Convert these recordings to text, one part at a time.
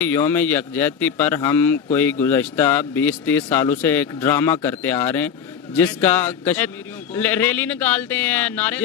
یوم یکجہتی پر ہم کوئی گزشتہ 20-30 سالوں سے ایک ڈرامہ کرتے آ رہے ہیں جس کا کشمیریوں کو ریلی نکالتے ہیں، نعرے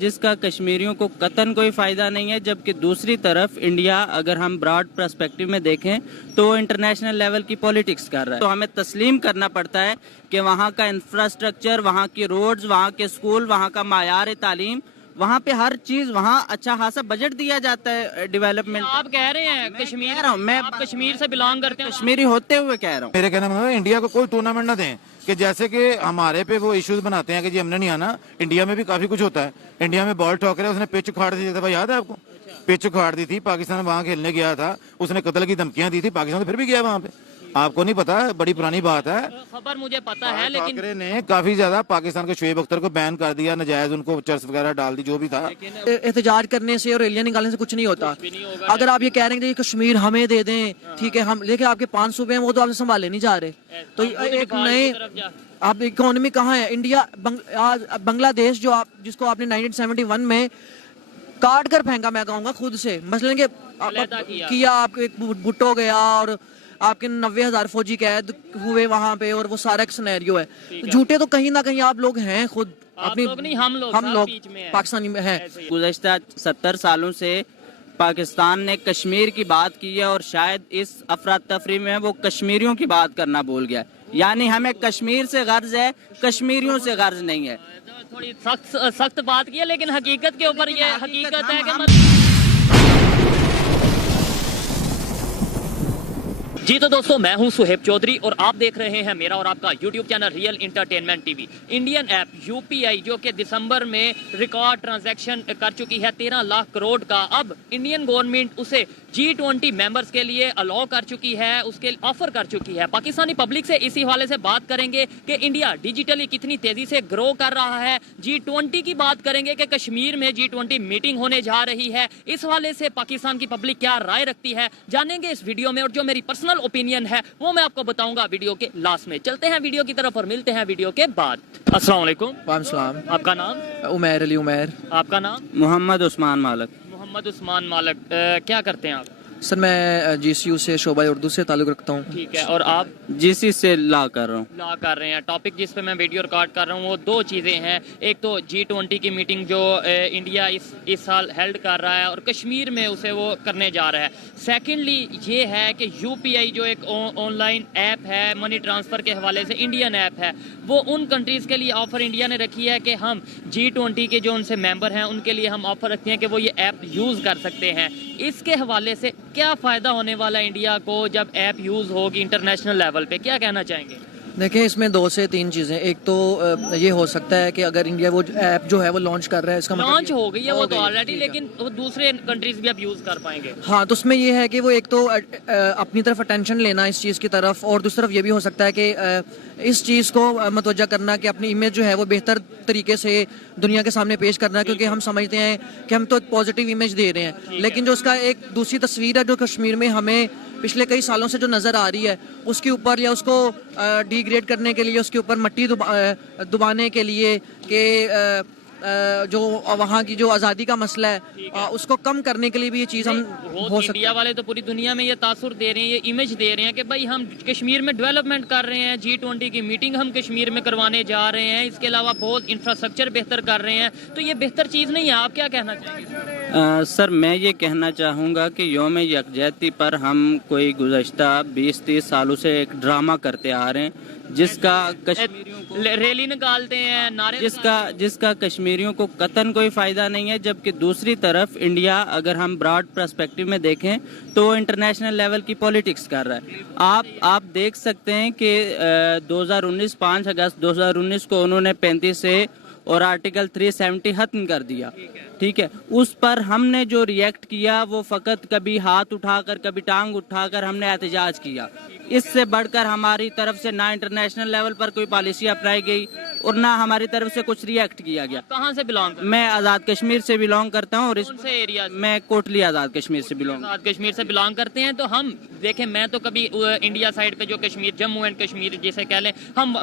جس کا کشمیریوں کو قطعاً کوئی فائدہ نہیں ہے، جبکہ دوسری طرف انڈیا اگر ہم براڈ پرسپیکٹو میں دیکھیں تو وہ انٹرنیشنل لیول کی پولیٹکس کر رہا ہے، تو ہمیں تسلیم کرنا پڑتا ہے کہ وہاں کا انفراسٹرکچر، وہاں کی روڈز، وہاں کے اسکول، وہاں کا معیار تعلیم، وہاں پہ ہر چیز، وہاں اچھا خاصا بجٹ دیا جاتا ہے ڈیولپمنٹ۔ آپ کہہ رہے ہیں کشمیر، آپ کشمیر سے بلانگ کرتے ہیں، کشمیری ہوتے ہوئے کہہ رہا ہوں، میرے کہنے میں انڈیا کو کوئی ٹورنامنٹ نہ دیں کہ جیسے کہ ہمارے پہ وہ ایشوز بناتے ہیں کہ جی ہم نے نہیں آنا۔ انڈیا میں بھی کافی کچھ ہوتا ہے، انڈیا میں بال ٹاکر ہے، اس نے پچ اکھاڑ دی تھی، یاد ہے آپ کو؟ پچ اکھاڑ دی تھی، پاکستان وہاں کھیلنے گیا تھا، اس نے قتل کی دھمکیاں دی تھی، پاکستان پھر بھی گیا وہاں پہ۔ آپ کو نہیں پتا، بڑی پرانی بات ہے، خبر مجھے پتا ہے، لیکن ٹھاکرے نے کافی زیادہ پاکستان کے شعیب اختر کو بین کر دیا، نجائز ان کو چرس وغیرہ ڈال دی، جو بھی تھا۔ احتجاج کرنے سے اور ریلیاں نکالنے سے کچھ نہیں ہوتا۔ اگر آپ یہ کہہ رہے ہیں کہ کشمیر ہمیں دے دیں، ٹھیک ہے، ہم لیکن آپ کے 5 صوبے ہیں، وہ تو آپ سے سنبھالے نہیں جا رہے، تو ایک نئے آپ اکانومی کہاں ہے؟ انڈیا بنگلہ دیش جو آپ جس کو آپ نے 1971 میں کاٹ کر پھینکا، میں کہوں گا خود سے، مثلاً کہ کیا آپ ایک بھٹو گیا اور آپ کے 90,000 فوجی قید ہوئے وہاں پہ، اور وہ سارا ایک سینیریو ہے۔ جھوٹے تو کہیں نہ کہیں آپ لوگ ہیں خود، ہم لوگ پاکستانی میں ہیں۔ گزشتہ 70 سالوں سے پاکستان نے کشمیر کی بات کی ہے، اور شاید اس افراتفری میں وہ کشمیریوں کی بات کرنا بھول گیا، یعنی ہمیں کشمیر سے غرض ہے، کشمیریوں سے غرض نہیں ہے۔ تھوڑی سخت بات کی ہے، لیکن حقیقت کے اوپر یہ حقیقت ہے کہ جی تو دوستو، میں ہوں سہیب چودھری اور آپ دیکھ رہے ہیں میرا اور آپ کا YouTube channel real entertainment T V. Indian app UPI جو کہ دسمبر میں ریکارڈ ٹرانزیکشن کر چکی ہے 13 لاکھ کروڑ کا، اب انڈین گورنمنٹ اسے G20 ممبرز کے لیے الاؤ کر چکی ہے، اس کے آفر کر چکی ہے۔ پاکستانی پبلک سے اسی حوالے سے بات کریں گے کہ انڈیا ڈیجیٹلی کتنی تیزی سے گرو کر رہا ہے، G20 کی بات کریں گے کہ کشمیر میں G20 میٹنگ ہونے جا رہی ہے، اس حوالے سے پاکستان کی پبلک کیا رائے رکھتی ہے جانیں گے اس ویڈیو میں، اور جو میری پرسنل اوپینین ہے وہ میں آپ کو بتاؤں گا ویڈیو کے لاسٹ میں۔ چلتے ہیں ویڈیو کی طرف اور ملتے ہیں ویڈیو کے بعد۔ السلام علیکم۔ وعلیکم السلام۔ آپ کا نام؟ عمیر علی عمیر۔ آپ کا نام؟ محمد عثمان مالک۔ محمد عثمان مالک، کیا کرتے ہیں آپ؟ سر میں GCU سے شعبہ اردو سے تعلق رکھتا ہوں۔ ٹھیک ہے، اور آپ؟ GC سے لا کر رہا ہوں۔ لا کر رہے ہیں۔ ٹاپک جس پہ میں ویڈیو ریکارڈ کر رہا ہوں وہ 2 چیزیں ہیں، ایک تو G20 کی میٹنگ جو انڈیا اس سال ہیلڈ کر رہا ہے اور کشمیر میں اسے وہ کرنے جا رہا ہے۔ سیکنڈلی یہ ہے کہ UPI جو ایک آن لائن ایپ ہے منی ٹرانسفر کے حوالے سے، انڈین ایپ ہے، وہ ان کنٹریز کے لیے آفر انڈیا نے رکھی ہے کہ ہم G20 کے جو ان سے ممبر ہیں ان کے لیے ہم آفر رکھتے ہیں کہ وہ یہ ایپ یوز کر سکتے ہیں۔ اس کے حوالے سے کیا فائدہ ہونے والا انڈیا کو جب ایپ یوز ہوگی انٹرنیشنل لیول پہ، کیا کہنا چاہیں گے؟ دیکھیں، اس میں 2 سے 3 چیزیں، ایک تو یہ ہو سکتا ہے کہ اگر انڈیا وہ ایپ جو ہے وہ لانچ کر رہا ہے، اس کا مطلب لانچ ہو گئی ہے وہ تو آلریڈی، لیکن وہ دوسرے کنٹریز بھی اب یوز کر پائیں گے۔ ہاں، تو اس میں یہ ہے کہ وہ ایک تو اپنی طرف اٹینشن لینا اس چیز کی طرف، اور دوسری طرف یہ بھی ہو سکتا ہے کہ اس چیز کو متوجہ کرنا کہ اپنی امیج جو ہے وہ بہتر طریقے سے دنیا کے سامنے پیش کرنا، کیونکہ ہم سمجھتے ہیں کہ ہم تو پازیٹیو امیج دے رہے ہیں، لیکن جو اس کا ایک دوسری تصویر ہے جو کشمیر میں ہمیں پچھلے کئی سالوں سے جو نظر آ رہی ہے، اس کے اوپر یا اس کو ڈی گریڈ کرنے کے لیے، اس کے اوپر مٹی دبانے کے لیے کہ جو وہاں کی جو آزادی کا مسئلہ ہے اس کو کم کرنے کے لیے بھی یہ چیز ہم ہو سکتی ہے۔ انڈیا والے تو پوری دنیا میں یہ تاثر دے رہے ہیں، یہ امیج دے رہے ہیں کہ بھائی ہم کشمیر میں ڈیولپمنٹ کر رہے ہیں، G20 کی میٹنگ ہم کشمیر میں کروانے جا رہے ہیں، اس کے علاوہ بہت انفراسٹرکچر بہتر کر رہے ہیں، تو یہ بہتر چیز نہیں ہے؟ آپ کیا کہنا چاہیں گے؟ سر میں یہ کہنا چاہوں گا کہ یوم یکجہتی پر ہم کوئی گزشتہ 20-30 سالوں سے ایک ڈرامہ کرتے آ رہے ہیں جس کا کشمیریوں کو ریلی نکالتے ہیں، نعرے جس کا کشمیریوں کو قطعاً کوئی فائدہ نہیں ہے، جبکہ دوسری طرف انڈیا اگر ہم براڈ پرسپیکٹو میں دیکھیں تو وہ انٹرنیشنل لیول کی پولیٹکس کر رہا ہے۔ آپ دیکھ سکتے ہیں کہ 5 اگست 2019 کو انہوں نے 35 سے اور آرٹیکل 370 ختم کر دیا، ٹھیک ہے۔ اس پر ہم نے جو ریئیکٹ کیا وہ فقط کبھی ہاتھ اٹھا کر، کبھی ٹانگ اٹھا کر ہم نے احتجاج کیا، اس سے بڑھ کر ہماری طرف سے نہ انٹرنیشنل لیول پر کوئی پالیسی اپنائی گئی اور نہ ہماری طرف سے کچھ ری ایکٹ کیا گیا. کہاں سے بلانگ کرتے میں آزاد کشمیر سے بلانگ کرتا ہوں اور ہیں؟ کون سے ایریا میں کوٹلی آزاد کشمیر سے بلانگ. آزاد کشمیر سے بلانگ کرتے ہیں؟ تو ہم دیکھیں، میں تو کبھی انڈیا سائڈ پہ جو کشمیر، جموں اینڈ کشمیر جسے کہہ لیں،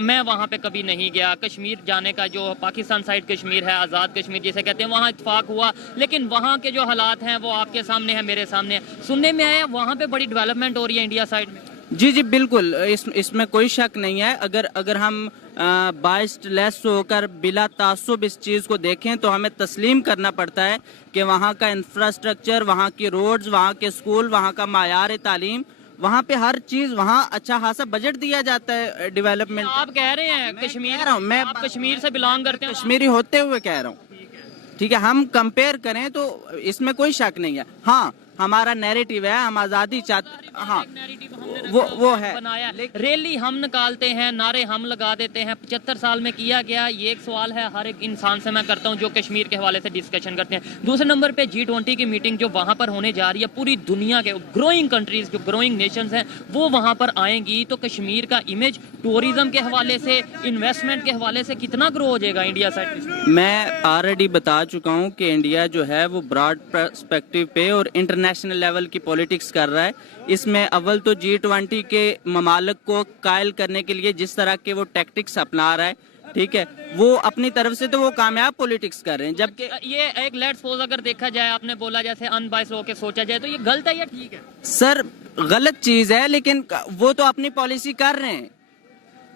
میں وہاں پہ کبھی نہیں گیا. کشمیر جانے کا جو پاکستان سائڈ کشمیر ہے، آزاد کشمیر جسے کہتے ہیں، وہاں اتفاق ہوا، لیکن وہاں کے جو حالات ہیں وہ آپ کے سامنے ہیں، میرے سامنے ہیں. سننے میں آیا وہاں پہ بڑی ڈیولپمنٹ ہو رہی ہے انڈیا سائڈ میں. جی جی بالکل، اس میں کوئی شک نہیں ہے. اگر ہم باعث لیس ہو کر بلا تعصب اس چیز کو دیکھیں تو ہمیں تسلیم کرنا پڑتا ہے کہ وہاں کا انفراسٹرکچر، وہاں کی روڈز، وہاں کے اسکول، وہاں کا معیار تعلیم، وہاں پہ ہر چیز، وہاں اچھا خاصا بجٹ دیا جاتا ہے ڈیولپمنٹ. آپ کہہ رہے ہیں کشمیر، میں آپ کشمیر سے بلانگ کرتے ہیں، کشمیری ہوتے ہوئے کہہ رہا ہوں. ٹھیک ہے، ہم کمپیئر کریں تو اس میں کوئی شک نہیں ہے. ہاں ہمارا نیریٹو ہے، ہم آزادی چاہتے، ہاں وہ ہے. بنایا ریلی ہم نکالتے ہیں، نعرے ہم لگا دیتے ہیں. 75 سال میں کیا گیا، یہ ایک سوال ہے ہر ایک انسان سے میں کرتا ہوں جو کشمیر کے حوالے سے ڈسکشن کرتے ہیں. دوسرے نمبر پہ G20 کی میٹنگ جو وہاں پر ہونے جا رہی ہے، پوری دنیا کے گروئنگ کنٹریز، جو گروئنگ نیشنز ہیں وہ وہاں پر آئیں گی، تو کشمیر کا امیج ٹورزم کے حوالے سے، انویسٹمنٹ کے حوالے سے کتنا گرو ہو جائے گا انڈیا سائڈ. میں آلریڈی بتا چکا ہوں کہ انڈیا جو ہے وہ براڈ پرسپیکٹو پہ اور انٹرنیشنل لیول کی پولیٹکس کر رہا ہے. اس میں اول تو G20 کے ممالک کو قائل کرنے کے لیے جس طرح کے وہ ٹیکٹکس اپنا رہا ہے، ٹھیک ہے، وہ اپنی طرف سے تو وہ کامیاب پولیٹکس کر رہے ہیں. جبکہ یہ ایک لیٹس سپوز اگر دیکھا جائے، آپ نے بولا جیسے ان بائس ہو کے سوچا جائے، تو یہ غلط ہے یا ٹھیک ہے؟ سر غلط چیز ہے، لیکن وہ تو اپنی پالیسی کر رہے ہیں.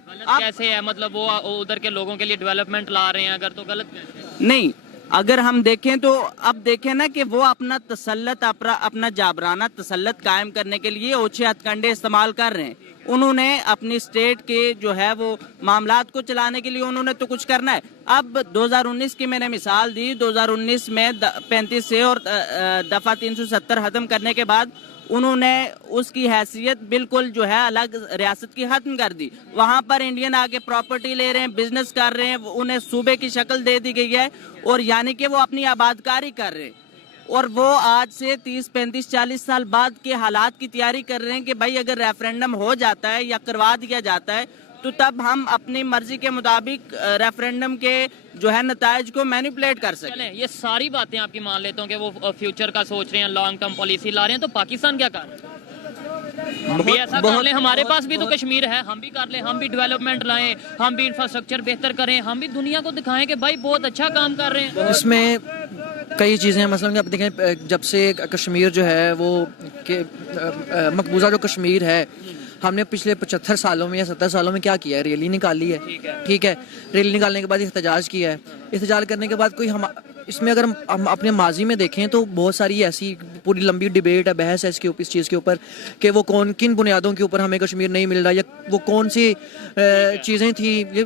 غلط کیسے ہے؟ مطلب وہ ادھر کے لوگوں کے لیے ڈیولپمنٹ لا رہے ہیں، اگر تو غلط کیسے ہے؟ نہیں، اگر ہم دیکھیں تو اب دیکھیں نا کہ وہ اپنا تسلط، اپنا جابرانہ تسلط قائم کرنے کے لیے اوچھے ہتھ کنڈے استعمال کر رہے ہیں. انہوں نے اپنی اسٹیٹ کے جو ہے وہ معاملات کو چلانے کے لیے انہوں نے تو کچھ کرنا ہے. اب 2019 کی میں نے مثال دی، 2019 میں 35 سے اور دفعہ 370 ختم کرنے کے بعد انہوں نے اس کی حیثیت بالکل جو ہے الگ ریاست کی ختم کر دی. وہاں پر انڈین آگے پراپرٹی لے رہے ہیں، بزنس کر رہے ہیں، انہیں صوبے کی شکل دے دی گئی ہے اور یعنی کہ وہ اپنی آبادکاری کر رہے ہیں. اور وہ آج سے 30 35 40 سال بعد کے حالات کی تیاری کر رہے ہیں کہ بھائی اگر ریفرینڈم ہو جاتا ہے یا کروا دیا جاتا ہے تو تب ہم اپنی مرضی کے مطابق ریفرینڈم کے جو ہے نتائج کو مینیپولیٹ کر سکیں. چلیں، یہ ساری باتیں آپ کی مان لیتا ہوں کہ وہ فیوچر کا سوچ رہے ہیں، لانگ ٹرم پالیسی لا رہے ہیں، تو پاکستان کیا کر رہا ہے؟ ہم بھی ایسا کر لیں، ہمارے پاس بھی تو کشمیر ہے، ہم بھی کر لیں، ہم بھی ڈیولپمنٹ لائیں، ہم بھی انفراسٹرکچر بہتر کریں، ہم بھی دنیا کو دکھائیں کہ بھائی بہت اچھا کام کر رہے ہیں. اس میں کئی چیزیں ہیں. مثلاً آپ دیکھیں، جب سے کشمیر جو ہے وہ مقبوضہ جو کشمیر ہے، ہم نے پچھلے 75 سالوں میں یا 70 سالوں میں کیا کیا ہے؟ ریلی نکالی ہے، ٹھیک ہے. ریلی نکالنے کے بعد احتجاج کیا ہے. احتجاج کرنے کے بعد کوئی اس میں اگر ہم اپنے ماضی میں دیکھیں تو بہت ساری ایسی پوری لمبی ڈیبیٹ ہے، بحث ہے اس چیز کے اوپر کہ وہ کن بنیادوں کے اوپر ہمیں کشمیر نہیں مل رہا، یا وہ کون سی چیزیں تھیں. یہ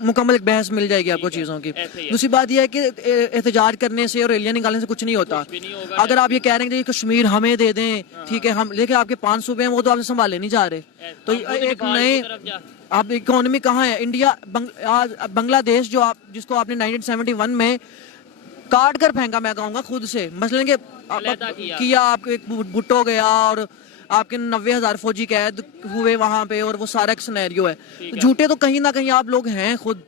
مکمل ایک بحث مل جائے گی آپ کو چیزوں کی. دوسری بات یہ ہے کہ احتجاج کرنے سے اور ریلیاں نکالنے سے کچھ نہیں ہوتا. اگر آپ یہ کہہ رہے ہیں کہ کشمیر ہمیں دے دیں، ٹھیک ہے، ہم لیکن آپ کے 5 صوبے ہیں وہ تو آپ سے سنبھالے نہیں جا رہے. تو ایک نئے آپ اکانومی کہاں ہے؟ انڈیا، بنگلہ دیش جس کو آپ نے 1971 میں کاٹ کر پھینکا، میں کہوں گا خود سے، مثلاً کہ کیا آپ کے بھٹو گیا اور آپ کے 90,000 فوجی قید ہوئے وہاں پہ، اور وہ سارا ایک سینیریو ہے. جھوٹے تو کہیں نہ کہیں آپ لوگ ہیں خود،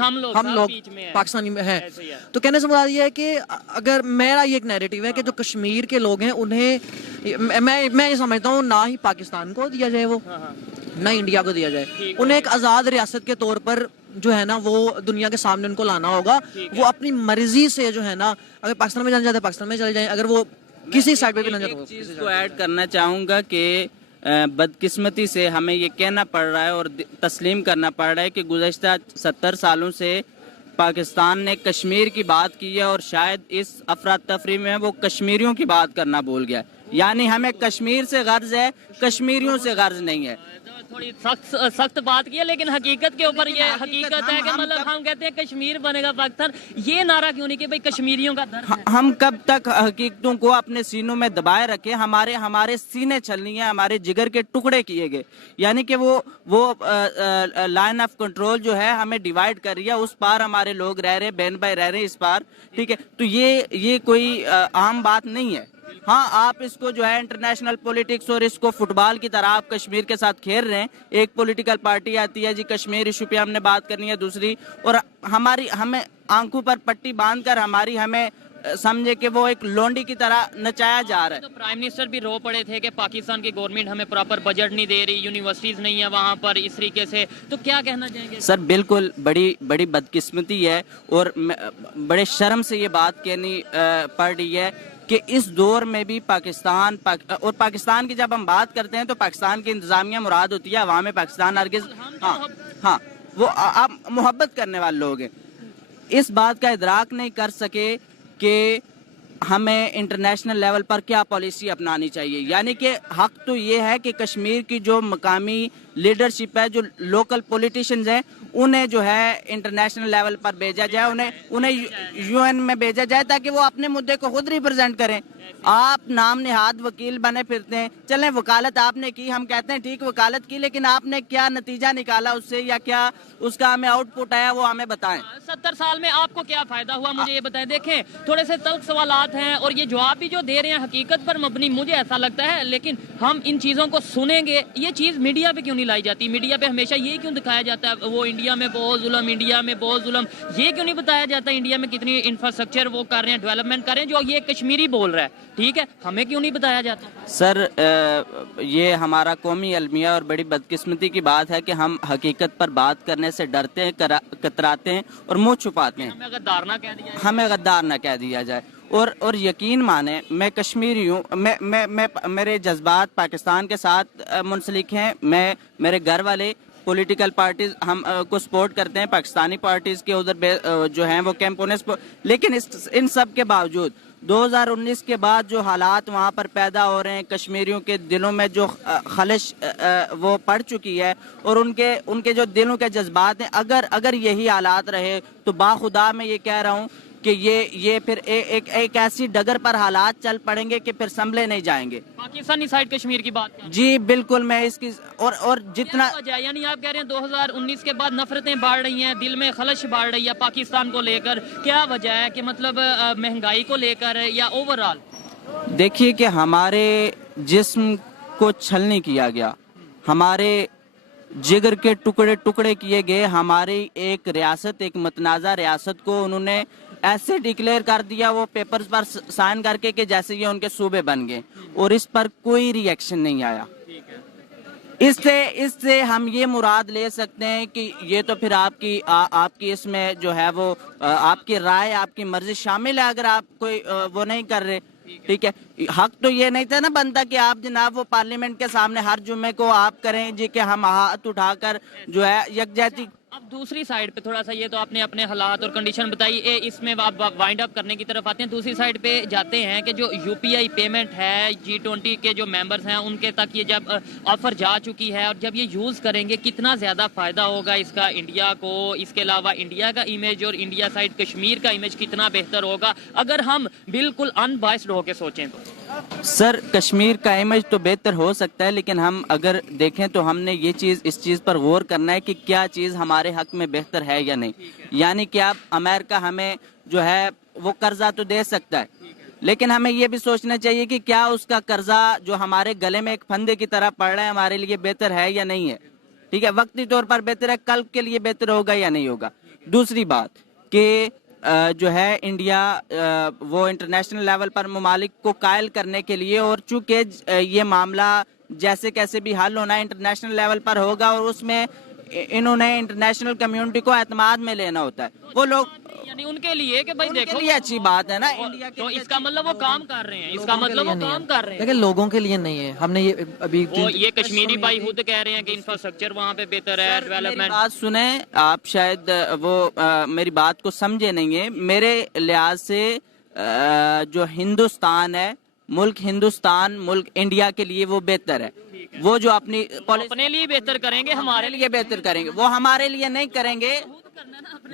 ہم لوگ پاکستانی میں ہیں. تو کہنے سے مراد یہ ہے کہ اگر میرا یہ ایک نیریٹو ہے کہ جو کشمیر کے لوگ ہیں انہیں میں یہ سمجھتا ہوں نہ ہی پاکستان کو دیا جائے وہ، نہ انڈیا کو دیا جائے. انہیں ایک آزاد ریاست کے طور پر جو ہے نا وہ دنیا کے سامنے ان کو لانا ہوگا. وہ اپنی مرضی سے جو ہے نا، اگر پاکستان میں جانا چاہتے ہیں پاکستان میں چلے جائیں، اگر وہ کسی سائڈ پہ بھی نہ جاتے. ایک چیز کو ایڈ کرنا چاہوں گا کہ بدقسمتی سے ہمیں یہ کہنا پڑ رہا ہے اور تسلیم کرنا پڑ رہا ہے کہ گزشتہ 70 سالوں سے پاکستان نے کشمیر کی بات کی ہے اور شاید اس افراتفری میں وہ کشمیریوں کی بات کرنا بھول گیا. یعنی ہمیں کشمیر سے غرض ہے، کشمیریوں سے غرض نہیں ہے. تھوڑی سخت بات کی ہے، لیکن حقیقت کے اوپر یہ حقیقت ہے کہ مطلب ہم کہتے ہیں کشمیر بنے گا پاکستان. یہ نعرہ کیوں نہیں کہ بھائی کشمیریوں کا درد ہے؟ ہم کب تک حقیقتوں کو اپنے سینوں میں دبائے رکھے؟ ہمارے سینے چلنی ہیں، ہمارے جگر کے ٹکڑے کیے گئے. یعنی کہ وہ لائن آف کنٹرول جو ہے ہمیں ڈیوائیڈ کر رہی ہے، اس پار ہمارے لوگ رہ رہے ہیں، بہن بھائی رہ رہے ہیں اس پار، ٹھیک ہے. تو یہ کوئی عام بات نہیں ہے. हाँ, आप इसको जो है इंटरनेशनल पॉलिटिक्स और इसको फुटबॉल की तरह आप कश्मीर के साथ खेल रहे हैं। एक पॉलिटिकल पार्टी आती है जी, कश्मीर इशू पे हमने बात करनी है दूसरी, और हमें आंखों पर पट्टी बांधकर हमें समझे कि वो एक लोंडी की तरह नचाया जा रहा है। तो प्राइम मिनिस्टर भी रो पड़े थे कि पाकिस्तान की गवर्नमेंट हमें प्रॉपर बजट नहीं दे रही, यूनिवर्सिटीज नहीं है वहाँ पर इस तरीके से, तो क्या कहना चाहेंगे? सर बिल्कुल बड़ी बदकिस्मती है, और बड़े शर्म से ये बात कहनी पड़ रही है कि इस दौर में भी पाकिस्तान की जब हम बात करते हैं तो पाकिस्तान की इंतजामिया मुराद होती है, अवाम पाकिस्तान हरगिज़, हाँ वो आप मोहब्बत करने वाले लोग हैं, इस बात का इदराक नहीं कर सके कि हमें इंटरनेशनल लेवल पर क्या पॉलिसी अपनानी चाहिए। यानी कि हक तो ये है कि कश्मीर की जो मकामी लीडरशिप है, जो लोकल पॉलिटिशियंस हैं, उन्हें जो है इंटरनेशनल लेवल पर भेजा जाए, उन्हें यूएन में भेजा जाए ताकि वो अपने मुद्दे को खुद रिप्रेजेंट करें। आप नाम निहाद वकील बने फिरते हैं, चलें वकालत आपने की, हम कहते हैं ठीक वकालत की, लेकिन आपने क्या नतीजा निकाला उससे, या क्या उसका हमें आउटपुट आया, वो हमें बताएं। 70 साल में आपको क्या फायदा हुआ, मुझे ये बताएं। देखें, थोड़े से तल्ख सवालात हैं और ये जवाब भी जो दे रहे हैं हकीकत पर मबनी, मुझे ऐसा लगता है, लेकिन हम इन चीज़ों को सुनेंगे। ये चीज़ मीडिया पे क्यों नहीं लाई जाती? मीडिया पे हमेशा ये क्यों दिखाया जाता है वो इंडिया में बहुत जुल्म, इंडिया में बहुत जुल्म, ये क्यों नहीं बताया जाता इंडिया में कितनी इंफ्रास्ट्रक्चर वो कर रहे हैं, डेवलपमेंट कर रहे हैं, जो ये कश्मीरी बोल रहा है, ठीक है, हमें क्यों नहीं बताया जाता? सर ये हमारा कौमी अलमिया और बड़ी बदकिस्मती की बात है कि हम हकीकत पर बात करने से डरते हैं, कतराते हैं और मुंह छुपाते हैं। हमें गद्दार ना कह दिया, हमें गद्दार ना कह दिया जाए। और यकीन माने, मैं कश्मीरी हूँ, मैं मेरे जज्बात पाकिस्तान के साथ मुंसलिक हैं। मेरे घर वाले पॉलिटिकल पार्टीज हम को सपोर्ट करते हैं, पाकिस्तानी पार्टीज के उधर जो हैं वो कैंपोनेस, लेकिन इन सब के बावजूद 2019 के बाद जो हालात वहाँ पर पैदा हो रहे हैं, कश्मीरियों के दिलों में जो खलिश वो पड़ चुकी है, और उनके जो दिलों के जज्बात हैं, अगर यही हालात रहे तो बाखुदा मैं ये कह रहा हूँ कि ये फिर एक ऐसी डगर पर हालात चल पड़ेंगे कि फिर संभले नहीं जाएंगे। पाकिस्तानी साइड कश्मीर की बात कर। जी बिल्कुल, मैं इसकी और जितना, यानी आप कह रहे हैं 2019 के बाद नफरतें बढ़ रही हैं, दिल में खलश बढ़ रही है पाकिस्तान को लेकर, क्या वजह है कि मतलब महंगाई को लेकर या ओवरऑल? देखिए कि हमारे जिस्म को छलनी किया गया, हमारे जिगर के टुकड़े टुकड़े किए गए, हमारी एक रियासत, एक मतनाज़ा रियासत को उन्होंने ऐसे डिक्लेयर कर दिया वो पेपर्स पर साइन करके कि जैसे ये उनके सूबे बन गए, और इस पर कोई रिएक्शन नहीं आया। इससे हम ये मुराद ले सकते हैं कि ये तो फिर आपकी इसमें जो है वो आपकी राय, आपकी मर्जी शामिल है, अगर आप कोई वो नहीं कर रहे, ठीक है। हक तो ये नहीं था ना बनता कि आप जनाब वो पार्लियामेंट के सामने हर जुम्मे को आप करें जी कि हम हाथ उठाकर जो है यकजहती। अब दूसरी साइड पे थोड़ा सा, ये तो आपने अपने हालात और कंडीशन बताई, इसमें आप वाइंड अप करने की तरफ आते हैं। दूसरी साइड पे जाते हैं कि जो यूपीआई पेमेंट है, G20 के जो मेंबर्स हैं उनके तक ये जब ऑफर जा चुकी है, और जब ये यूज़ करेंगे कितना ज़्यादा फ़ायदा होगा इसका इंडिया को, इसके अलावा इंडिया का इमेज और इंडिया साइड कश्मीर का इमेज कितना बेहतर होगा अगर हम बिल्कुल अनबाइस्ड होकर सोचें तो? सर कश्मीर का इमेज तो बेहतर हो सकता है, लेकिन हम अगर देखें तो हमने इस चीज़ पर गौर करना है कि क्या चीज़ हमारे हक में बेहतर है या नहीं। यानी कि अब अमेरिका हमें जो है वो कर्जा तो दे सकता है, लेकिन हमें ये भी सोचना चाहिए कि क्या उसका कर्जा जो हमारे गले में एक फंदे की तरह पड़ रहा है हमारे लिए बेहतर है या नहीं है, ठीक है। वक्ती तौर पर बेहतर है, कल के लिए बेहतर होगा या नहीं होगा। दूसरी बात कि जो है इंडिया वो इंटरनेशनल लेवल पर ममालिक को कायल करने के लिए, और चूंकि ये मामला जैसे कैसे भी हल होना है इंटरनेशनल लेवल पर होगा, और उसमें इन्होंने इंटरनेशनल कम्युनिटी को एतमाद में लेना होता है, वो लोग यानी उनके लिए कि भाई देखो ये अच्छी बात है ना इंडिया के तो इसका मतलब वो काम कर रहे हैं, इसका मतलब वो काम कर रहे हैं, लेकिन लोगों के लिए नहीं है। हमने ये अभी ये कश्मीरी भाई खुद कह रहे हैं कि इंफ्रास्ट्रक्चर वहाँ पे बेहतर है, डेवलपमेंट। बात सुने, आप शायद वो मेरी बात को समझे नहीं है। मेरे लिहाज से जो हिंदुस्तान है, मुल्क हिंदुस्तान, मुल्क इंडिया के लिए वो बेहतर है। वो जो अपने लिए बेहतर करेंगे, हमारे लिए बेहतर करेंगे, वो हमारे लिए नहीं करेंगे।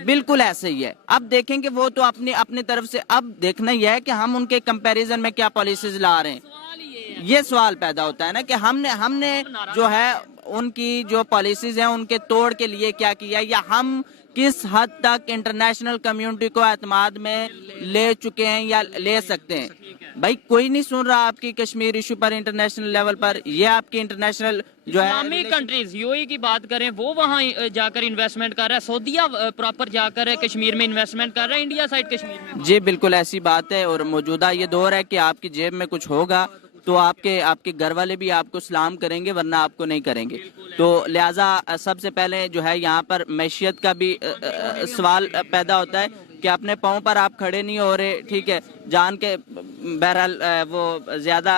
बिल्कुल ऐसे ही है। अब देखेंगे वो तो अपनी तरफ से, अब देखना ही है कि हम उनके कंपैरिजन में क्या पॉलिसीज ला रहे हैं। ये सवाल पैदा होता है ना कि हमने जो है उनकी जो पॉलिसीज हैं उनके तोड़ के लिए क्या किया, या हम किस हद तक इंटरनेशनल कम्युनिटी को एतमाद में ले चुके हैं या ले सकते हैं। भाई कोई नहीं सुन रहा आपकी कश्मीर इशू पर इंटरनेशनल लेवल पर। ये आपकी इंटरनेशनल जो है इस्लामिक कंट्रीज यूएई की बात करें, वो वहाँ जाकर इन्वेस्टमेंट कर रहा है, सऊदीया प्रॉपर जाकर कश्मीर में इन्वेस्टमेंट कर रहा है, इंडिया साइड कश्मीर में। जी बिल्कुल ऐसी बात है। और मौजूदा ये दौर है कि आपकी जेब में कुछ होगा तो आपके घर वाले भी आपको सलाम करेंगे, वरना आपको नहीं करेंगे। तो लिहाजा सबसे पहले जो है यहाँ पर मैशियत का भी सवाल पैदा होता है कि अपने पाँव पर आप खड़े नहीं हो रहे, ठीक है, जान के बहरहाल वो ज्यादा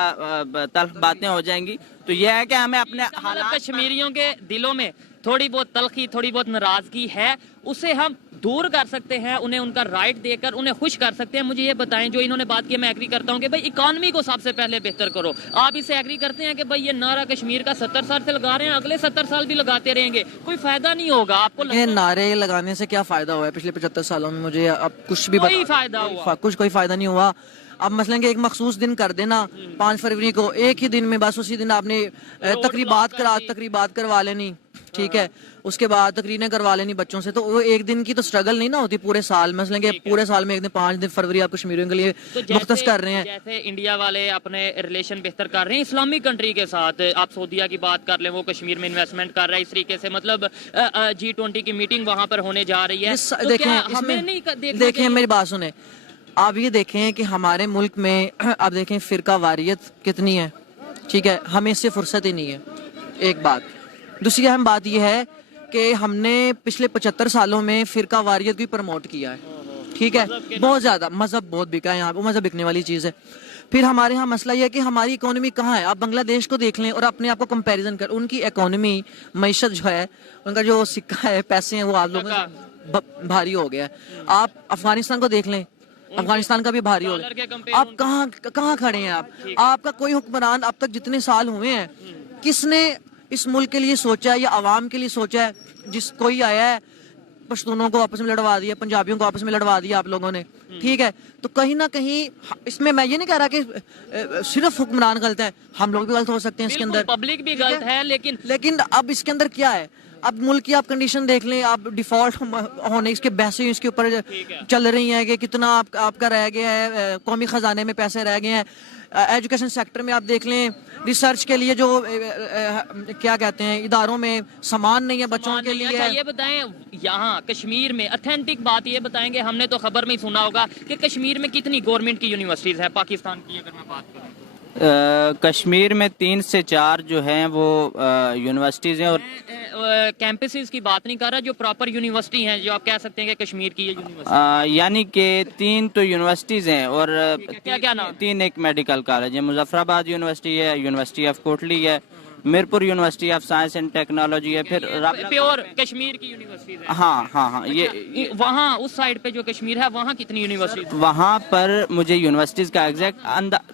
तल्ख बातें हो जाएंगी। तो ये है कि हमें अपने हालात, कश्मीरियों के दिलों में थोड़ी बहुत तलखी, थोड़ी बहुत नाराजगी है, उसे हम दूर कर सकते हैं, उन्हें उनका राइट देकर उन्हें खुश कर सकते हैं। मुझे ये बताएं, जो इन्होंने बात की, मैं एग्री करता हूँ कि भाई इकॉनमी को सबसे पहले बेहतर करो। आप इससे एग्री करते हैं कि भाई ये नारा कश्मीर का 70 साल से लगा रहे हैं, अगले 70 साल भी लगाते रहेंगे, कोई फायदा नहीं होगा आपको? ये नारे लगाने से क्या फायदा हुआ है पिछले 75 सालों में? मुझे अब कुछ भी कोई फायदा हुआ? कोई फायदा नहीं हुआ। अब मसलन कि एक मखसूस दिन कर देना 5 फरवरी को, एक ही दिन में बस उसी दिन आपने तकरीबात करवा लेनी, ठीक है, उसके बाद तकरीरें करवा लेनी बच्चों से। तो वो एक दिन की तो स्ट्रगल नहीं ना होती पूरे साल। मसलन कि पूरे साल में एक दिन 5 दिन फरवरी आप कश्मीरियों के लिए मुख्तस कर रहे हैं। जैसे इंडिया वाले अपने रिलेशन बेहतर कर रहे हैं इस्लामिक कंट्री के साथ, आप सऊदीया की बात कर लें, वो कश्मीर में इन्वेस्टमेंट कर रहा है इस तरीके से, मतलब G20 की मीटिंग वहां पर होने जा रही है। तो क्या हमें नहीं देखें मेरी बात सुने, आप ये देखें कि हमारे मुल्क में आप देखें फिरका वारियत कितनी है, ठीक है, हमें इससे फुर्सत ही नहीं है, एक बात। दूसरी अहम बात यह है कि हमने पिछले 75 सालों में फिरका वारियत भी प्रमोट किया है, ठीक है, बहुत ज्यादा। मजहब बहुत बिका है यहाँ पे, मजहब बिकने वाली चीज है। फिर हमारे यहाँ मसला यह है कि हमारी इकोनॉमी कहाँ है। आप बांग्लादेश को देख लें और अपने आप को कंपैरिजन कर, उनकी इकोनॉमी, मईशत जो है, उनका जो सिक्का है, पैसे हैं, वो आप लोगों से भारी हो गया है। आप अफगानिस्तान को देख लें, अफगानिस्तान का भी भारी हो गया। आप कहाँ खड़े हैं? आपका कोई हुक्मरान अब तक जितने साल हुए हैं, किसने इस मुल्क के लिए सोचा है या आवाम के लिए सोचा है? जिस कोई आया है, पश्तूनों को आपस में लड़वा दिया, पंजाबियों को आपस में लड़वा दिया आप लोगों ने, ठीक है। तो कहीं ना कहीं इसमें मैं ये नहीं कह रहा कि सिर्फ हुक्मरान गलत है, हम लोग भी गलत हो सकते हैं इसके अंदर, पब्लिक भी गलत है। लेकिन अब इसके अंदर क्या है? अब मुल्क की आप कंडीशन देख लें, आप डिफॉल्ट होने इसके बहसें इसके ऊपर चल रही हैं कि कितना आपका रह गया है, कौमी खजाने में पैसे रह गए हैं। एजुकेशन सेक्टर में आप देख लें, रिसर्च के लिए जो क्या कहते हैं, इदारों में सामान नहीं है बच्चों के लिए। अच्छा ये बताएं, यहाँ कश्मीर में ऑथेंटिक बात ये बताएंगे, हमने तो खबर में ही सुना होगा कि कश्मीर में कितनी गवर्नमेंट की यूनिवर्सिटीज हैं पाकिस्तान की, अगर मैं बात करूँ? कश्मीर में 3 से 4 जो हैं वो यूनिवर्सिटीज हैं। और कैंपसेस की बात नहीं कर रहा, जो प्रॉपर यूनिवर्सिटी हैं, जो आप कह सकते हैं कि कश्मीर की ये यूनिवर्सिटी, यानी कि 3 तो यूनिवर्सिटीज हैं और क्या नाम? 3 एक मेडिकल कॉलेज है, मुजफ्फराबाद यूनिवर्सिटी है, यूनिवर्सिटी ऑफ कोटली है, Mirpur university of science and technology है, फिर प्योर कश्मीर की यूनिवर्सिटी है। हाँ ये वहाँ उस साइड पे जो कश्मीर है, वहाँ कितनी यूनिवर्सिटी? वहाँ पर मुझे यूनिवर्सिटीज का एग्जैक्ट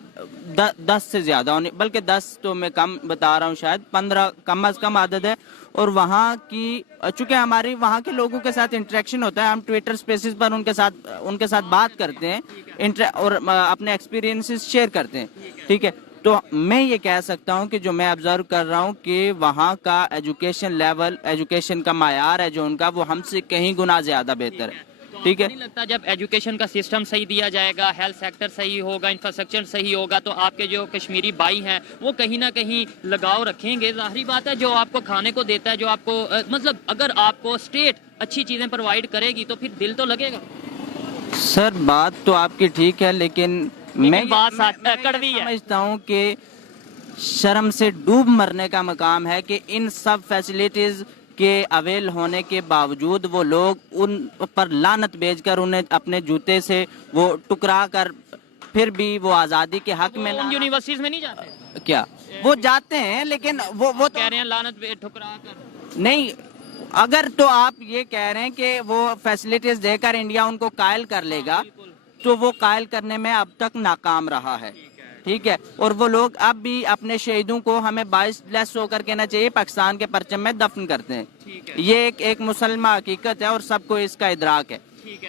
10 से ज्यादा होने, बल्कि 10 तो मैं कम बता रहा हूँ, शायद 15 कम अज कम आदत है। और वहाँ की, चूंकि हमारी वहाँ के लोगों के साथ इंटरेक्शन होता है, हम ट्विटर स्पेसेस पर उनके साथ बात करते हैं और अपने एक्सपीरियंसेस शेयर करते हैं, ठीक है। तो मैं ये कह सकता हूँ कि जो मैं ऑब्जर्व कर रहा हूँ कि वहाँ का एजुकेशन लेवल, एजुकेशन का मायार है जो उनका, वो हमसे कहीं गुना ज्यादा बेहतर है, ठीक है। नहीं लगता जब एजुकेशन का सिस्टम सही दिया जाएगा, हेल्थ सेक्टर सही होगा, इंफ्रास्ट्रक्चर सही होगा, तो आपके जो कश्मीरी भाई हैं वो कहीं ना कहीं लगाव रखेंगे। जाहिर बात है, जो आपको खाने को देता है, जो आपको मतलब अगर आपको स्टेट अच्छी चीजें प्रोवाइड करेगी तो फिर दिल तो लगेगा। सर बात तो आपकी ठीक है, लेकिन मैं बात कड़वी है। समझता हूँ कि शर्म से डूब मरने का मकाम है कि इन सब फैसिलिटीज के अवेल होने के बावजूद वो लोग उन पर लानत भेजकर उन्हें अपने जूते से वो टुकरा कर फिर भी वो आजादी के हक में यूनिवर्सिटीज में नहीं जाते क्या? वो जाते हैं, लेकिन वो तो कह रहे हैं लानत ठुकरा कर नहीं। अगर तो आप ये कह रहे हैं कि वो फैसिलिटीज देकर इंडिया उनको कायल कर लेगा, तो वो कायल करने में अब तक नाकाम रहा है, ठीक है। और वो लोग अब भी अपने शहीदों को हमें 22 होकर कहना चाहिए पाकिस्तान के परचम में दफन करते हैं। ये एक मुसलमान हकीकत है और सबको इसका इदराक है,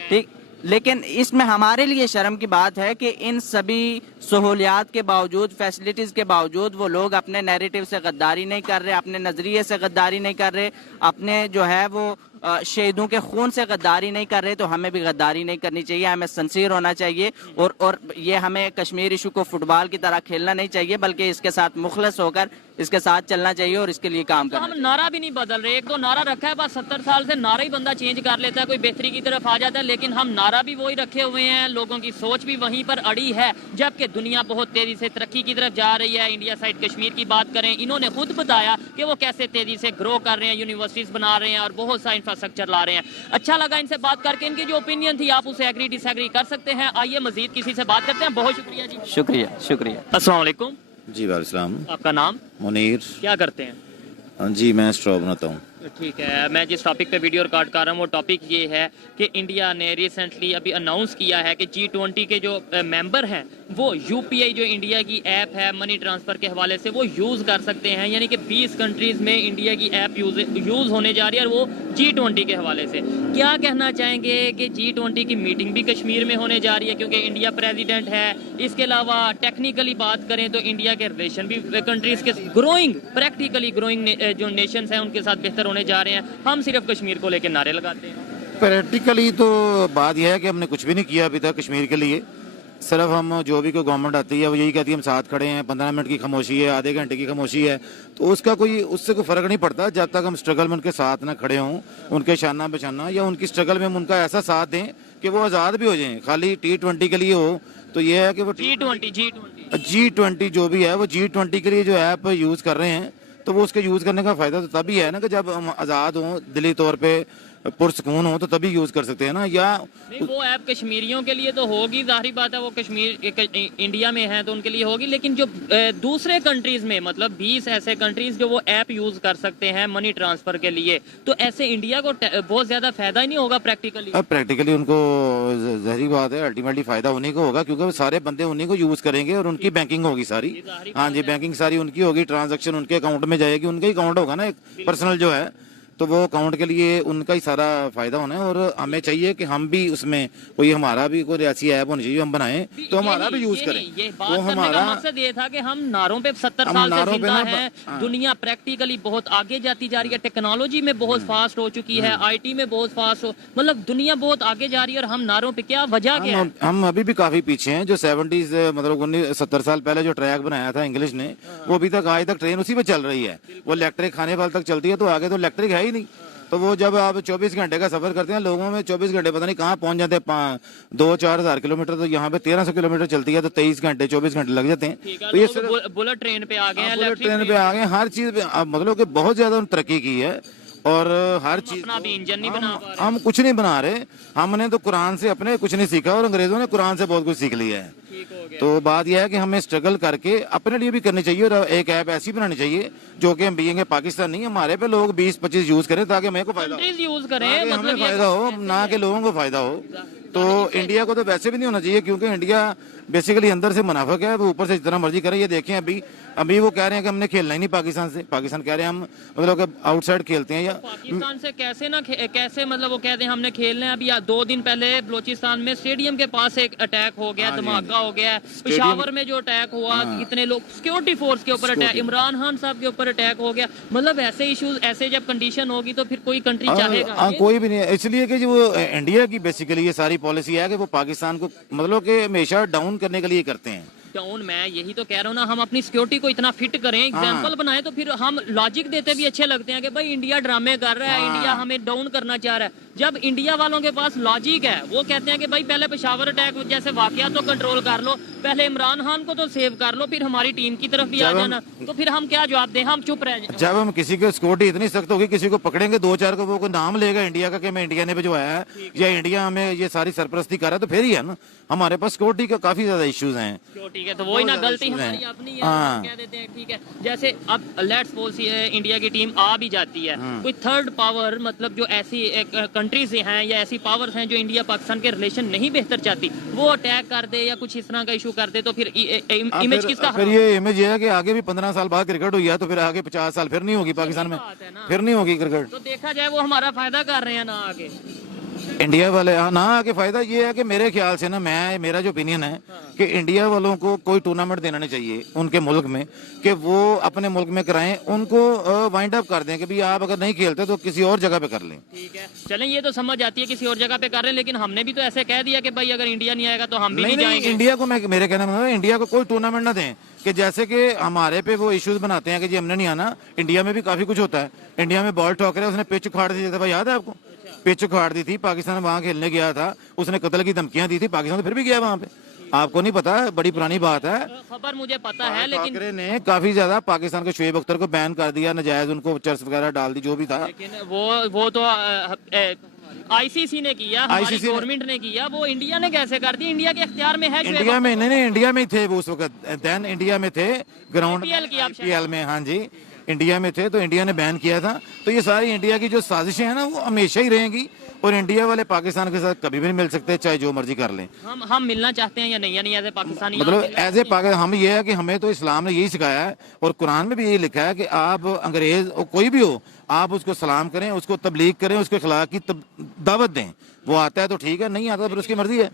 ठीक। लेकिन इसमें हमारे लिए शर्म की बात है कि इन सभी सहूलियात के बावजूद, फैसिलिटीज के बावजूद वो लोग अपने नैरेटिव से गद्दारी नहीं कर रहे, अपने नजरिए से गद्दारी नहीं कर रहे, अपने जो है वो शहीदों के खून से गद्दारी नहीं कर रहे तो हमें भी गद्दारी नहीं करनी चाहिए, हमें सिंसियर होना चाहिए और ये हमें कश्मीर इशू को फुटबॉल की तरह खेलना नहीं चाहिए, बल्कि इसके साथ मुखलस होकर इसके साथ चलना चाहिए और इसके लिए काम तो करना हम चाहिए। नारा भी नहीं बदल रहे, एक दो नारा रखा है बस, 70 साल से नारा ही बंदा चेंज कर लेता है, कोई बेहतरी की तरफ आ जाता है, लेकिन हम नारा भी वही रखे हुए हैं, लोगों की सोच भी वहीं पर अड़ी है, जबकि दुनिया बहुत तेजी से तरक्की की तरफ जा रही है। इंडिया साइड कश्मीर की बात करें, इन्होंने खुद बताया कि वो कैसे तेजी से ग्रो कर रहे हैं, यूनिवर्सिटीज बना रहे हैं और बहुत सा इंफ्रास्ट्रक्चर ला रहे हैं। अच्छा लगा इनसे बात करके, इनकी जो ओपिनियन थी आप उसे एग्री डिसएग्री कर सकते हैं। आइए मजीद किसी से बात करते हैं। बहुत शुक्रिया जी। शुक्रिया शुक्रिया। अस्सलाम वालेकुम। जी वालेकुम। आपका नाम? मुनीर। क्या करते हैं? जी मैं स्ट्रॉ बनाता हूँ। ठीक है, मैं जिस टॉपिक पे वीडियो रिकॉर्ड कर रहा हूँ वो टॉपिक ये है कि इंडिया ने रिसेंटली अभी अनाउंस किया है कि G20 के जो मेंबर हैं वो यूपीआई जो इंडिया की ऐप है मनी ट्रांसफर के हवाले से वो यूज़ कर सकते हैं, यानी कि 20 कंट्रीज़ में इंडिया की ऐप यूज़ होने जा रही है और वो G20 के हवाले से। क्या कहना चाहेंगे कि G20 की मीटिंग भी कश्मीर में होने जा रही है क्योंकि इंडिया प्रेसिडेंट है, इसके अलावा टेक्निकली बात करें तो इंडिया के रिलेशन भी कंट्रीज़ के ग्रोइंग प्रैक्टिकली ग्रोइंग जो नेशंस हैं उनके साथ बेहतर होने जा रहे हैं, हम सिर्फ कश्मीर को लेकर नारे लगाते हैं। प्रैक्टिकली तो बात यह है कि हमने कुछ भी नहीं किया अभी तक कश्मीर के लिए, सिर्फ हम जो भी कोई गवर्नमेंट आती है वो यही कहती है हम साथ खड़े हैं, 15 मिनट की खामोशी है, आधे घंटे की खामोशी है, तो उससे कोई फ़र्क नहीं पड़ता जब तक हम स्ट्रगल में उनके साथ ना खड़े हों, उनके शाना बचाना या उनकी स्ट्रगल में हम उनका ऐसा साथ दें कि वो आज़ाद भी हो जाएं। खाली T20 के लिए हो तो ये है कि वो G20 जो भी है वो G20 के लिए जो ऐप यूज़ कर रहे हैं तो वो उसके यूज़ करने का फ़ायदा तो तभी है ना कि जब हम आज़ाद हों, दिली तौर पे पुरसकून हो तो तभी यूज़ कर सकते हैं ना। या नहीं, वो ऐप कश्मीरियों के लिए तो होगी, जाहिर बात है वो कश्मीर इंडिया में है तो उनके लिए होगी, लेकिन जो दूसरे कंट्रीज में मतलब 20 ऐसे कंट्रीज जो वो ऐप यूज कर सकते हैं मनी ट्रांसफर के लिए, तो ऐसे इंडिया को बहुत ज्यादा फायदा ही नहीं होगा प्रैक्टिकली। अब प्रैक्टिकली उनको जहरी बात है, अल्टीमेटली फायदा उन्हीं को होगा क्योंकि वो सारे बंदे उन्हीं को यूज करेंगे और उनकी बैंकिंग होगी सारी। हाँ जी, बैंकिंग सारी उनकी होगी, ट्रांजेक्शन उनके अकाउंट में जाएगी, उनका ही अकाउंट होगा ना एक पर्सनल जो है, तो वो अकाउंट के लिए उनका ही सारा फायदा होना है। और हमें चाहिए कि हम भी उसमें कोई हमारा भी कोई ऐसी ऐप होनी चाहिए हम बनाएं तो हमारा भी यूज करें। ये बात करने का मकसद ये था कि हम नारों पे 70 साल से जिंदा हैं, दुनिया प्रैक्टिकली बहुत आगे जाती जा रही है, टेक्नोलॉजी में बहुत फास्ट हो चुकी है, आईटी में बहुत फास्ट हो, मतलब दुनिया बहुत आगे जा रही है और हम नारों पे क्या वजह क्या है? हम अभी भी काफी पीछे हैं। जो 70s मतलब 70 साल पहले जो ट्रैक बनाया था इंग्लिश ने, वो अभी तक आज तक ट्रेन उसी पे चल रही है, वो इलेक्ट्रिक खाने वाल तक चलती है, तो आगे तो इलेक्ट्रिक है ही नहीं। तो वो जब आप 24 घंटे का सफर करते हैं, लोगों में 24 घंटे पता नहीं कहाँ पहुंच जाते हैं, 2-4 हज़ार किलोमीटर, तो यहाँ पे 1300 किलोमीटर चलती है तो 23 घंटे 24 घंटे लग जाते हैं। तो ये बुलेट ट्रेन पे आ गए हैं, बुलेट ट्रेन पे आ गए, हर चीज पे मतलब कि बहुत ज्यादा तरक्की की है और हर चीज अपना भी इंजन नहीं बना पा रहे। हम कुछ नहीं बना रहे, हमने तो कुरान से अपने कुछ नहीं सीखा और अंग्रेजों ने कुरान से बहुत कुछ सीख लिया है। तो बात यह है कि हमें स्ट्रगल करके अपने लिए भी करनी चाहिए और एक ऐप ऐसी बनानी चाहिए जो कि हम बीएंगे पाकिस्तान नहीं, हमारे पे लोग 20-25 यूज करें ताकि मेरे को फायदा यूज करें, मतलब हमें फायदा हो, ना कि लोगों को फायदा हो। तो इंडिया को तो वैसे भी नहीं होना चाहिए क्योंकि इंडिया बेसिकली अंदर से मुनाफिक है, वो ऊपर से जितना मर्जी करे। ये देखें अभी वो कह रहे हैं कि हमने खेलना ही नहीं पाकिस्तान से, पाकिस्तान कह रहे हैं हम मतलब कि आउटसाइड खेलते हैं। या पाकिस्तान से कैसे मतलब वो कहते हैं हमने खेलना है। अभी 2 दिन पहले बलोचिस्तान में स्टेडियम के पास एक अटैक हो गया, धमाका हो गया, पेशावर में जो अटैक हुआ, कितने लोग सिक्योरिटी फोर्स के ऊपर अटैक, इमरान खान साहब के ऊपर अटैक हो गया। मतलब ऐसे इश्यूज, ऐसे जब कंडीशन होगी तो फिर कोई कंट्री चाहेगा कोई भी नहीं, इसलिए कि जो इंडिया की बेसिकली ये सारी पॉलिसी है कि वो पाकिस्तान को मतलब कि हमेशा डाउन करने के लिए करते हैं। डाउन, मैं यही तो कह रहा हूँ ना, हम अपनी सिक्योरिटी को इतना फिट करें, एग्जांपल बनाएं, तो फिर हम लॉजिक देते भी अच्छे लगते हैं कि भाई इंडिया ड्रामे कर रहा है, इंडिया हमें डाउन करना चाह रहा है। जब इंडिया वालों के पास लॉजिक है, वो कहते हैं कि भाई पहले पेशावर अटैक जैसे वाकया तो कंट्रोल कर लो, पहले इमरान खान को तो सेव कर लो, फिर हमारी टीम की तरफ भी आ जाना, तो फिर हम क्या जवाब दें? हम चुप रह जाए। जब हम किसी की सिक्योरिटी इतनी सख्त होगी, किसी को पकड़ेंगे 2-4 को, वो कोई नाम लेगा इंडिया का कि मैं इंडिया ने भिजवाया है या इंडिया हमें ये सारी सरपरस्ती कर रहा है, तो फिर ही है ना। हमारे पास सिक्योरिटी का काफी ज्यादा इश्यूज हैं। ठीक है, तो वही ना गलती हमारी अपनी है, हम कह देते हैं ठीक है। जैसे अब लेट्स सपोज इंडिया की टीम आ भी जाती है, कोई थर्ड पावर मतलब जो ऐसी कंट्रीज हैं या ऐसी पावर्स हैं जो इंडिया पाकिस्तान के रिलेशन नहीं बेहतर चाहती, वो अटैक कर दे या कुछ इस तरह का इशू कर दे, तो फिर इमेज किसका? फिर ये इमेज ये है कि आगे भी 15 साल बाद क्रिकेट हुई है तो फिर आगे 50 साल फिर नहीं होगी पाकिस्तान में, फिर नहीं होगी क्रिकेट। तो देखा जाए वो हमारा फायदा कर रहे हैं ना आगे। इंडिया वाले ना आके फायदा ये है कि मेरे ख्याल से ना मेरा जो ओपिनियन है कि इंडिया वालों को कोई टूर्नामेंट देना नहीं चाहिए उनके मुल्क में, कि वो अपने मुल्क में कराएं, उनको वाइंड अप कर दें कि भाई आप अगर नहीं खेलते तो किसी और जगह पे कर लें। ठीक है, चलें, ये तो समझ आती है किसी और जगह पे कर रहे हैं, लेकिन हमने भी तो ऐसे कह दिया कि भाई अगर इंडिया नहीं आएगा तो हम भी नहीं जाएंगे। इंडिया को मेरे कहना मतलब इंडिया को कोई टूर्नामेंट ना दें, कि जैसे कि हमारे पे वो इश्यूज बनाते हैं कि जी हमने नहीं आना। इंडिया में भी काफी कुछ होता है। इंडिया में बॉल ठोक रहे, उसने पिच उखाड़ दी थी, भाई याद है आपको? पिच उखाड़ दी थी, पाकिस्तान वहां खेलने गया था, उसने कत्ल की धमकियां दी थी, पाकिस्तान तो फिर भी गया वहां पे। आपको नहीं पता? बड़ी पुरानी बात है। खबर मुझे पता है, लेकिन ठाकरे ने काफी ज्यादा पाकिस्तान के शोएब अख्तर को बैन कर दिया, नजायज उनको चर्च वगैरह डाल दी, जो भी था। लेकिन वो तो आईसीसी ने किया, हमारी गवर्नमेंट ने किया, वो इंडिया ने कैसे कर दी? इंडिया के इख्तियार में है। इंडिया में नहीं, इंडिया में ही थे वो उस वक्त, देन इंडिया में थे ग्राउंड IPL में। हाँ जी, इंडिया में थे तो इंडिया ने बैन किया था। तो ये सारी इंडिया की जो साजिशें हैं ना वो हमेशा ही रहेंगी, और इंडिया वाले पाकिस्तान के साथ कभी भी नहीं मिल सकते, चाहे जो मर्जी कर लें। हम मिलना चाहते हैं या नहीं, यानी एज ए पाकिस्तानी? मतलब एज ए पाकिस्तान हम ये है कि हमें तो इस्लाम ने यही सिखाया है, और कुरान में भी यही लिखा है कि आप अंग्रेज कोई भी हो, आप उसको सलाम करें, उसको तबलीग करें, उसके खिलाफ की दावत दें। वो आता है तो ठीक है, नहीं आता तो फिर उसकी मर्जी है।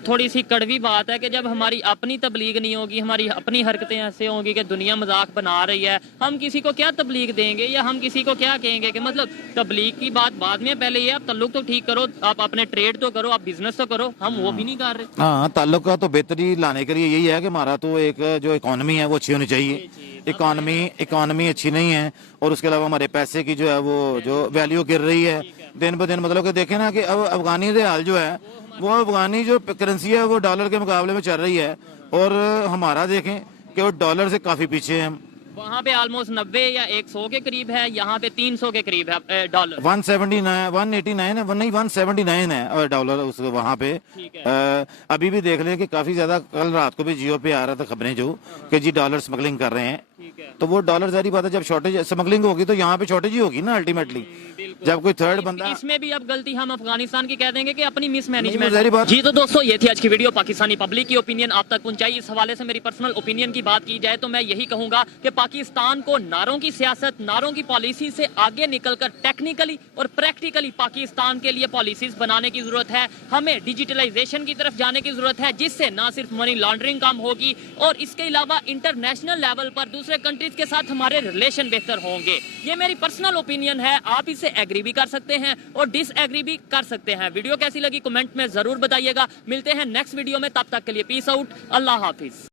थोड़ी सी कड़वी बात है कि जब हमारी अपनी तबलीग नहीं होगी, हमारी अपनी हरकतें ऐसे होंगी कि दुनिया मजाक बना रही है, हम किसी को क्या तबलीग देंगे या हम किसी को क्या कहेंगे? कि मतलब तबलीग की बात बाद में, पहले ये आप ताल्लुक तो ठीक करो, आप अपने ट्रेड तो करो, आप बिजनेस तो करो, हम वो भी नहीं कर रहे। हाँ, ताल्लुक का तो बेहतरी लाने के लिए यही है कि हमारा तो एक जो इकोनॉमी है वो अच्छी होनी चाहिए। इकोनॉमी अच्छी नहीं है, और उसके अलावा हमारे पैसे की जो है वो जो वैल्यू गिर रही है दिन ब दिन। मतलब कि देखें ना कि अब अफगानी रियाल जो है, वो अफगानी जो करेंसी है वो डॉलर के मुकाबले में चल रही है, और हमारा देखें कि वो डॉलर से काफी पीछे है। हम वहाँ पे ऑलमोस्ट 90 या 100 के करीब है, यहाँ पे 300 के करीब है डॉलर। 179 189 है, नहीं 179 है डॉलर उस वहाँ पे। अभी भी देख लें कि काफी ज्यादा, कल रात को भी जियो पे आ रहा था खबरें जो कि जी डॉलर स्मगलिंग कर रहे हैं। तो वो डॉलर जारी बात है, जब शॉर्टेज स्मगलिंग होगी तो यहाँ पे शॉर्टेज ही होगी ना अल्टीमेटली, जब कोई थर्ड बंदा। इसमें भी अब गलती हम अफगानिस्तान की कह देंगे कि अपनी मिस मैनेजमेंट। जी तो दोस्तों, ये थी आज की वीडियो। पाकिस्तानी पब्लिक की ओपिनियन आप तक पहुंचाई। इस हवाले से मेरी पर्सनल ओपिनियन की बात की जाए तो मैं यही कहूंगा कि पाकिस्तान को नारों की सियासत, नारों की पॉलिसी से आगे निकलकर टेक्निकली और प्रैक्टिकली पाकिस्तान के लिए पॉलिसीज बनाने की जरूरत है। हमें डिजिटलाइजेशन की तरफ जाने की जरूरत है, जिससे ना सिर्फ मनी लॉन्ड्रिंग कम होगी, और इसके अलावा इंटरनेशनल लेवल पर दूसरे कंट्रीज के साथ हमारे रिलेशन बेहतर होंगे। ये मेरी पर्सनल ओपिनियन है, आप इसे एग्री भी कर सकते हैं और डिस एग्री भी कर सकते हैं। वीडियो कैसी लगी कमेंट में जरूर बताइएगा। मिलते हैं नेक्स्ट वीडियो में, तब तक के लिए पीस आउट, अल्लाह हाफिज।